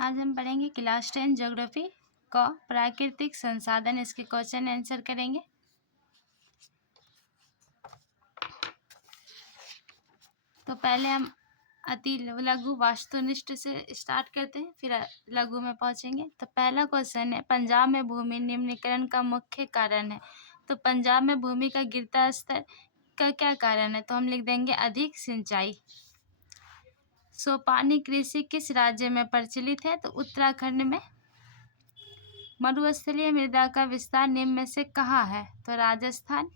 आज हम पढ़ेंगे क्लास 10 ज्योग्राफी का प्राकृतिक संसाधन। इसके क्वेश्चन आंसर करेंगे। तो पहले हम अति लघु वास्तुनिष्ठ से स्टार्ट करते हैं, फिर लघु में पहुंचेंगे। तो पहला क्वेश्चन है, पंजाब में भूमि निम्नीकरण का मुख्य कारण है। तो पंजाब में भूमि का गिरता स्तर का क्या कारण है? तो हम लिख देंगे अधिक सिंचाई। सोपानी कृषि किस राज्य में प्रचलित है? तो उत्तराखंड में। मरुस्थलीय मृदा का विस्तार निम्न में से कहाँ है? तो राजस्थान।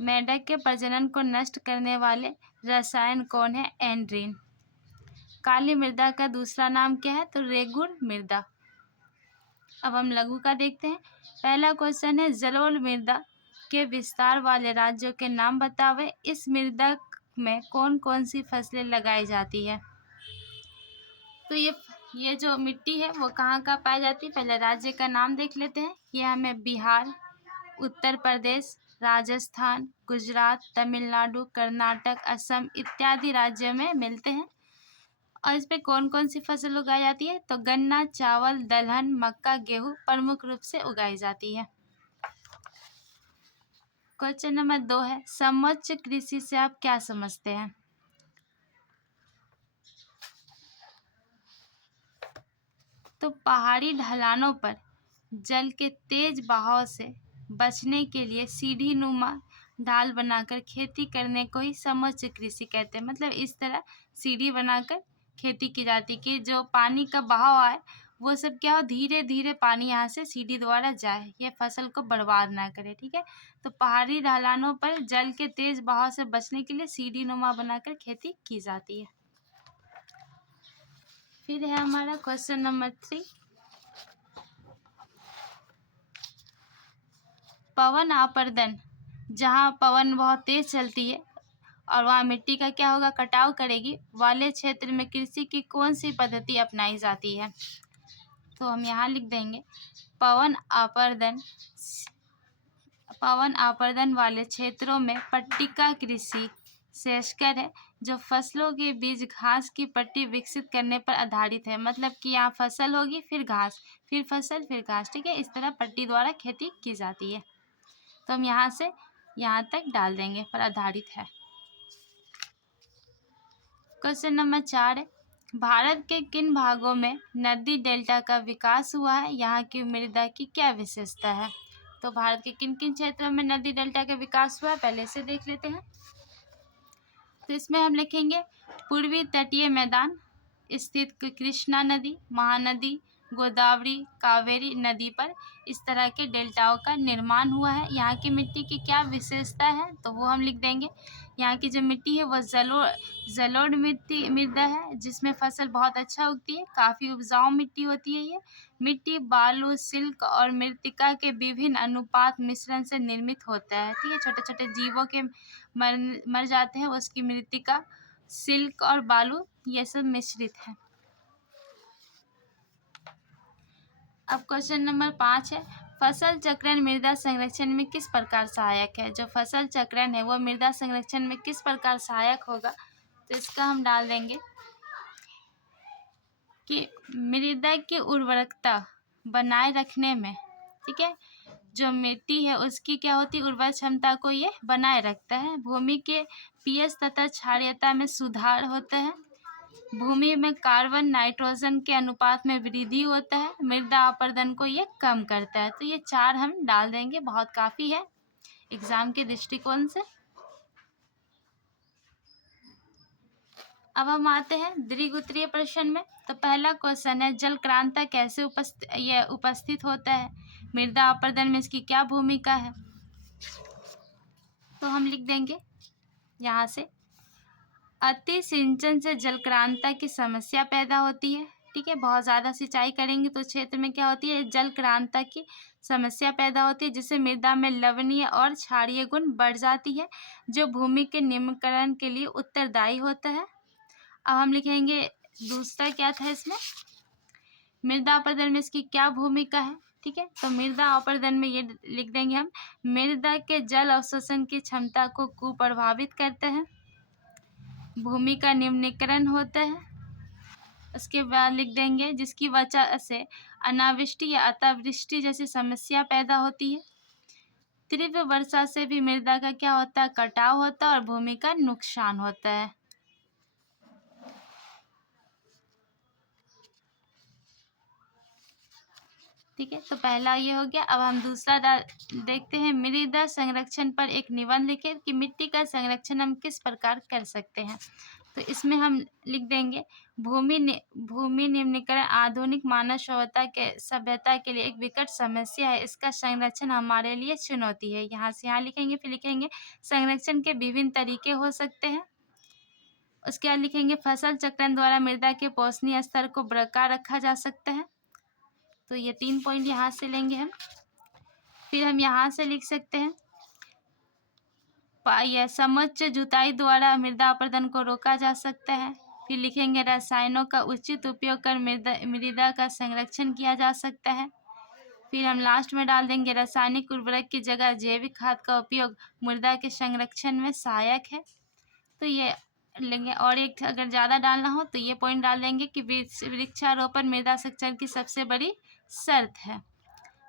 मेंढक के प्रजनन को नष्ट करने वाले रसायन कौन है? एंड्रीन। काली मृदा का दूसरा नाम क्या है? तो रेगुर मृदा। अब हम लघु का देखते हैं। पहला क्वेश्चन है, जलोढ़ मृदा के विस्तार वाले राज्यों के नाम बतावे। इस मृदा में कौन कौन सी फसलें लगाई जाती है? तो ये जो मिट्टी है वो कहाँ कहाँ पाई जाती है? पहले राज्य का नाम देख लेते हैं। ये हमें बिहार, उत्तर प्रदेश, राजस्थान, गुजरात, तमिलनाडु, कर्नाटक, असम इत्यादि राज्यों में मिलते हैं। और इस पे कौन कौन सी फसल उगाई जाती है? तो गन्ना, चावल, दलहन, मक्का, गेहूं प्रमुख रूप से उगाई जाती है। क्वेश्चन नंबर 2 है, समोच्च कृषि से आप क्या समझते हैं? तो पहाड़ी ढलानों पर जल के तेज बहाव से बचने के लिए सीढ़ी नुमा ढाल बनाकर खेती करने को ही समोच्च कृषि कहते हैं। मतलब इस तरह सीढ़ी बनाकर खेती की जाती कि जो पानी का बहाव आए वो सब क्या हो, धीरे धीरे पानी यहाँ से सीढ़ी द्वारा जाए, ये फसल को बर्बाद ना करे। ठीक है, तो पहाड़ी ढलानों पर जल के तेज बहाव से बचने के लिए सीढ़ी नुमा बनाकर खेती की जाती है। फिर है हमारा क्वेश्चन नंबर 3, पवन आपर्दन। जहाँ पवन बहुत तेज चलती है और वहाँ मिट्टी का क्या होगा, कटाव करेगी, वाले क्षेत्र में कृषि की कौन सी पद्धति अपनाई जाती है? तो हम यहाँ लिख देंगे पवन आपर्दन वाले क्षेत्रों में पट्टिका कृषि श्रेयस्कर है, जो फसलों के बीच घास की पट्टी विकसित करने पर आधारित है। मतलब कि यहाँ फसल होगी, फिर घास, फिर फसल, फिर घास। ठीक है, इस तरह पट्टी द्वारा खेती की जाती है। तो हम यहाँ से यहाँ तक डाल देंगे, पर आधारित है। क्वेश्चन नंबर 4 है, भारत के किन भागों में नदी डेल्टा का विकास हुआ है? यहाँ की मृदा की क्या विशेषता है? तो भारत के किन किन क्षेत्रों में नदी डेल्टा का विकास हुआ है, पहले से देख लेते हैं। तो इसमें हम लिखेंगे पूर्वी तटीय मैदान स्थित कृष्णा नदी, महानदी, गोदावरी, कावेरी नदी पर इस तरह के डेल्टाओं का निर्माण हुआ है। यहाँ की मिट्टी की क्या विशेषता है? तो वो हम लिख देंगे। यहाँ की जो मिट्टी है वो जलोढ़ मृदा है, जिसमें फसल बहुत अच्छा उगती है, काफ़ी उपजाऊ मिट्टी होती है। ये मिट्टी बालू, सिल्क और मृत्तिका के विभिन्न अनुपात मिश्रण से निर्मित होता है। ठीक है, छोटे छोटे जीवों के मर जाते हैं, उसकी मृत्तिका, सिल्क और बालू ये सब मिश्रित है। अब क्वेश्चन नंबर 5 है, फसल चक्रण मृदा संरक्षण में किस प्रकार सहायक है? जो फसल चक्रण है वो मृदा संरक्षण में किस प्रकार सहायक होगा? तो इसका हम डाल देंगे कि मृदा की उर्वरकता बनाए रखने में, ठीक है, जो मिट्टी है उसकी क्या होती है, उर्वर क्षमता को ये बनाए रखता है। भूमि के पीएच तथा क्षारीयता में सुधार होता है। भूमि में कार्बन नाइट्रोजन के अनुपात में वृद्धि होता है। मृदा अपरदन को ये कम करता है। तो ये 4 हम डाल देंगे, बहुत काफ़ी है एग्जाम के दृष्टिकोण से। अब हम आते हैं दीर्घ उत्तरीय प्रश्न में। तो पहला क्वेश्चन है, जल क्रांता कैसे उपस्थित होता है? मृदा अपरदन में इसकी क्या भूमिका है? तो हम लिख देंगे यहाँ से, अति सिंचन से जलक्रांता की समस्या पैदा होती है। ठीक है, बहुत ज़्यादा सिंचाई करेंगे तो क्षेत्र में क्या होती है, जलक्रांता की समस्या पैदा होती है, जिससे मृदा में लवणीय और क्षारीय गुण बढ़ जाती है, जो भूमि के निम्नीकरण के लिए उत्तरदायी होता है। अब हम लिखेंगे दूसरा क्या था इसमें, मृदा अपरदन में इसकी क्या भूमिका है। ठीक है, तो मृदा अपरदन में ये लिख देंगे हम, मृदा के जल अवशोषण की क्षमता को कुप्रभावित करते हैं, भूमि का निम्नीकरण होता है, उसके बाद लिख देंगे जिसकी वजह से अनावृष्टि या अतिवृष्टि जैसी समस्या पैदा होती है। तीव्र वर्षा से भी मृदा का क्या होता है, कटाव होता है और भूमि का नुकसान होता है। ठीक है, तो पहला ये हो गया। अब हम दूसरा देखते हैं। मृदा संरक्षण पर एक निबंध लिखें कि मिट्टी का संरक्षण हम किस प्रकार कर सकते हैं। तो इसमें हम लिख देंगे भूमि निम्नीकरण आधुनिक मानव सभ्यता के लिए एक विकट समस्या है। इसका संरक्षण हमारे लिए चुनौती है। यहाँ से यहाँ लिखेंगे, फिर लिखेंगे संरक्षण के विभिन्न तरीके हो सकते हैं। उसके बाद लिखेंगे फसल चक्रण द्वारा मृदा के पोषणीय स्तर को बरकरार रखा जा सकता है। तो ये 3 पॉइंट यहाँ से लेंगे हम। फिर हम यहाँ से लिख सकते हैं यह समुच्च जुताई द्वारा मृदा अपरदन को रोका जा सकता है। फिर लिखेंगे रसायनों का उचित उपयोग कर मृदा का संरक्षण किया जा सकता है। फिर हम लास्ट में डाल देंगे रासायनिक उर्वरक की जगह जैविक खाद का उपयोग मृदा के संरक्षण में सहायक है। तो ये लेंगे। और एक अगर ज़्यादा डालना हो तो ये पॉइंट डाल देंगे कि वृक्षारोपण मृदा संरक्षण की सबसे बड़ी शर्त है।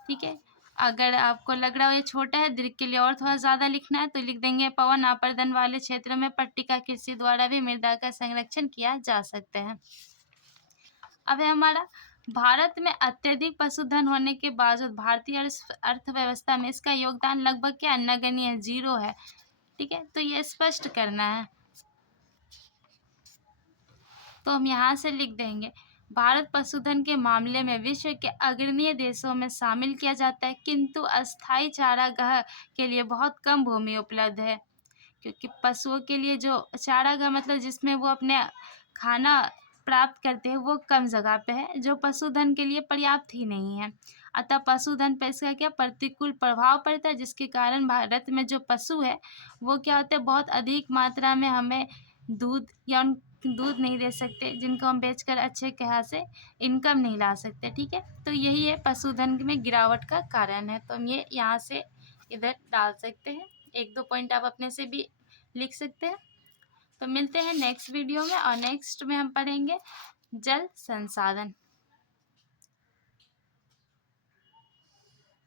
ठीक है, अगर आपको लग रहा हो ये छोटा है, दीर्घ के लिए और थोड़ा ज़्यादा लिखना है तो लिख देंगे पवन अपरदन वाले क्षेत्रों में पट्टिका कृषि द्वारा भी मृदा का संरक्षण किया जा सकता है। अब है हमारा भारत में अत्यधिक पशुधन होने के बावजूद भारतीय अर्थव्यवस्था में इसका योगदान लगभग क्या नगण्य है, 0 है। ठीक है, तो ये स्पष्ट करना है। तो हम यहाँ से लिख देंगे भारत पशुधन के मामले में विश्व के अग्रणी देशों में शामिल किया जाता है, किंतु अस्थायी चारागाह के लिए बहुत कम भूमि उपलब्ध है। क्योंकि पशुओं के लिए जो चारागाह मतलब जिसमें वो अपने खाना प्राप्त करते हैं वो कम जगह पे है, जो पशुधन के लिए पर्याप्त ही नहीं है। अतः पशुधन पर इसका क्या प्रतिकूल प्रभाव पड़ता है, जिसके कारण भारत में जो पशु है वो क्या होते हैं बहुत अधिक मात्रा में हमें दूध या दूध नहीं दे सकते, जिनको हम बेचकर अच्छे कहा से इनकम नहीं ला सकते। ठीक है, तो यही है पशुधन में गिरावट का कारण है। तो हम ये यहाँ से इधर डाल सकते हैं। 1-2 पॉइंट आप अपने से भी लिख सकते हैं। तो मिलते हैं नेक्स्ट वीडियो में, और नेक्स्ट में हम पढ़ेंगे जल संसाधन।